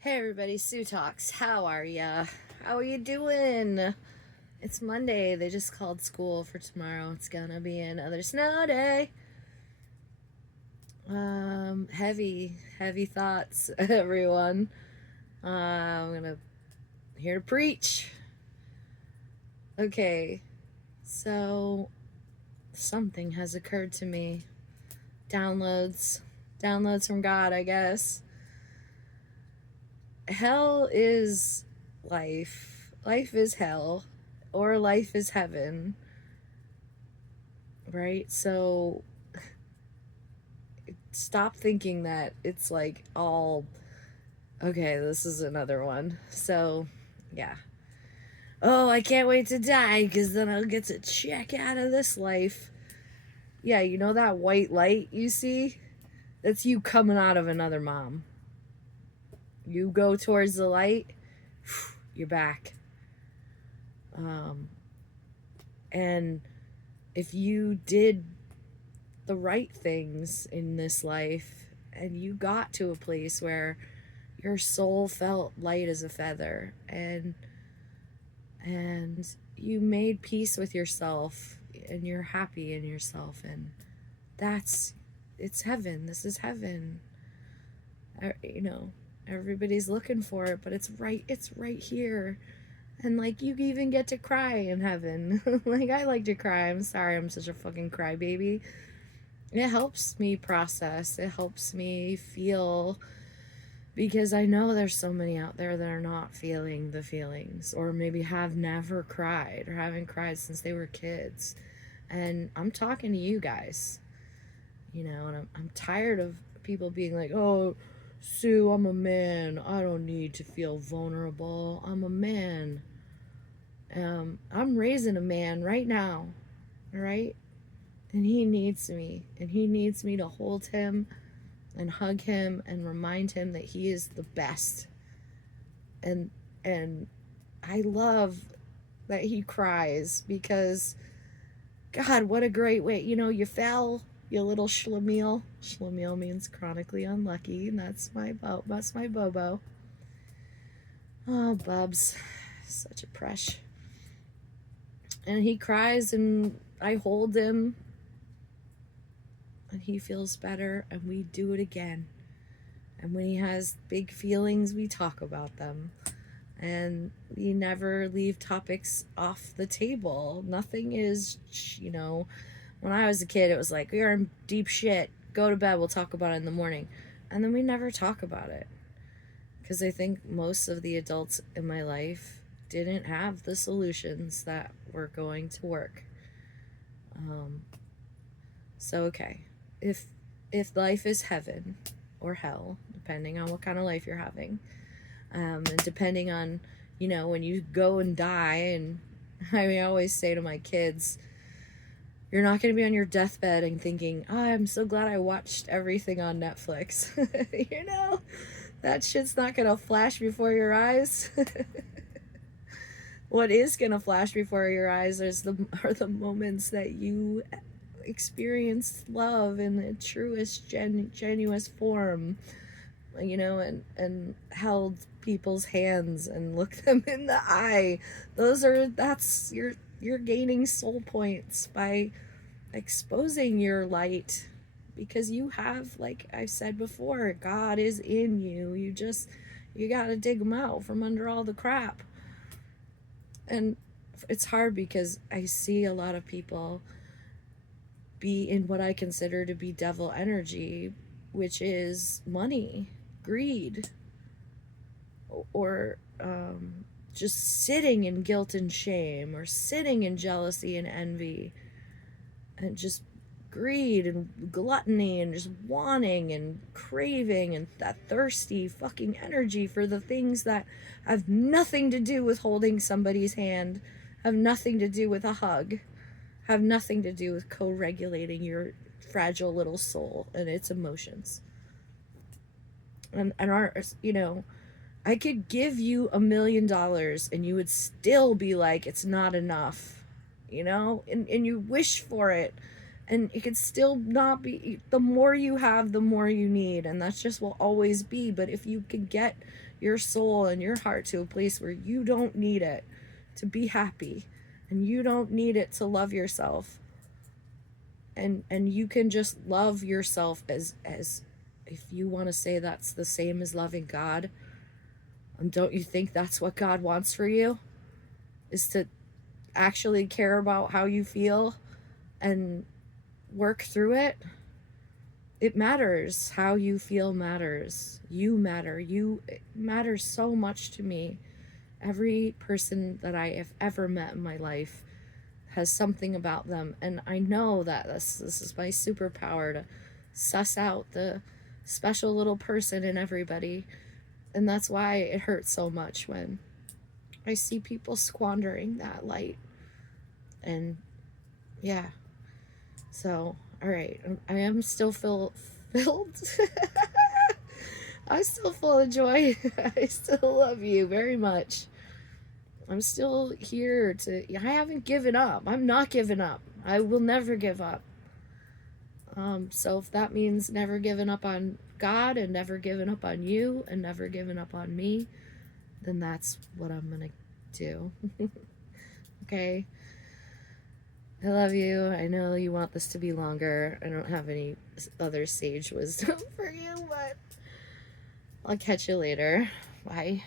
Hey everybody, Sue Talks. How are ya? How are you doing? It's Monday. They just called school for tomorrow. It's gonna be another snow day. Heavy thoughts, everyone. I'm gonna here to preach. Okay, so something has occurred to me. Downloads from God, I guess. Hell is life. Life is hell, or life is heaven, right? So stop thinking that it's like all okay, this is another one. So, yeah. Oh, I can't wait to die because then I'll get to check out of this life. Yeah, you know that white light you see? That's you coming out of another mom. You go towards the light, you're back. Um, and if you did the right things in this life and you got to a place where your soul felt light as a feather and you made peace with yourself and you're happy in yourself, and that's it's heaven. This is heaven. You know, everybody's looking for it, but it's right here. And like, you even get to cry in heaven. Like, I like to cry. I'm sorry I'm such a fucking crybaby. It helps me process, it helps me feel, because I know there's so many out there that are not feeling the feelings, or maybe have never cried or haven't cried since they were kids. And I'm talking to you guys, and I'm tired of people being like, oh, Sue, I'm a man. I don't need to feel vulnerable. I'm a man. I'm raising a man right now, right? And he needs me. And he needs me to hold him and hug him and remind him that he is the best. And I love that he cries, because God, what a great way. You fell, you little schlemiel. Schlemiel means chronically unlucky, and that's my Bobo. Oh, Bubs, such a presh. And he cries, and I hold him, and he feels better, and we do it again. And when he has big feelings, we talk about them. And we never leave topics off the table. Nothing is, when I was a kid, it was like, we are in deep shit. Go to bed. We'll talk about it in the morning. And then we never talk about it. Because I think most of the adults in my life didn't have the solutions that were going to work. Um, so, okay. If life is heaven or hell, depending on what kind of life you're having, and depending on, when you go and die, and I always say to my kids, you're not going to be on your deathbed and thinking, oh, I'm so glad I watched everything on Netflix. That shit's not going to flash before your eyes. What is going to flash before your eyes are the moments that you experienced love in the truest, genuine form, and held people's hands and looked them in the eye. That's you're gaining soul points by exposing your light, because you have, like I said before, God is in you. You got to dig him out from under all the crap. And it's hard because I see a lot of people be in what I consider to be devil energy, which is money, greed, or just sitting in guilt and shame, or sitting in jealousy and envy, and just greed and gluttony, and just wanting and craving, and that thirsty fucking energy for the things that have nothing to do with holding somebody's hand, have nothing to do with a hug, have nothing to do with co-regulating your fragile little soul and its emotions. And our, I could give you $1,000,000 and you would still be like, it's not enough, and you wish for it, And it could still not be, the more you have, the more you need, and that's just will always be. But if you can get your soul and your heart to a place where you don't need it to be happy, and you don't need it to love yourself, and you can just love yourself as if you want to say that's the same as loving God, and don't you think that's what God wants for you, is to actually care about how you feel and work through it? It matters. How you feel matters. You matter. It matters so much to me. Every person that I have ever met in my life has something about them, and I know that this is my superpower, to suss out the special little person in everybody. And that's why it hurts so much when I see people squandering that light. And yeah, so all right, I am still filled. I'm still full of joy. I still love you very much. I'm still here I haven't given up. I'm not giving up. I will never give up. So if that means never giving up on God, and never giving up on you, and never giving up on me, then that's what I'm gonna do. Okay? I love you. I know you want this to be longer. I don't have any other sage wisdom for you, but I'll catch you later. Bye.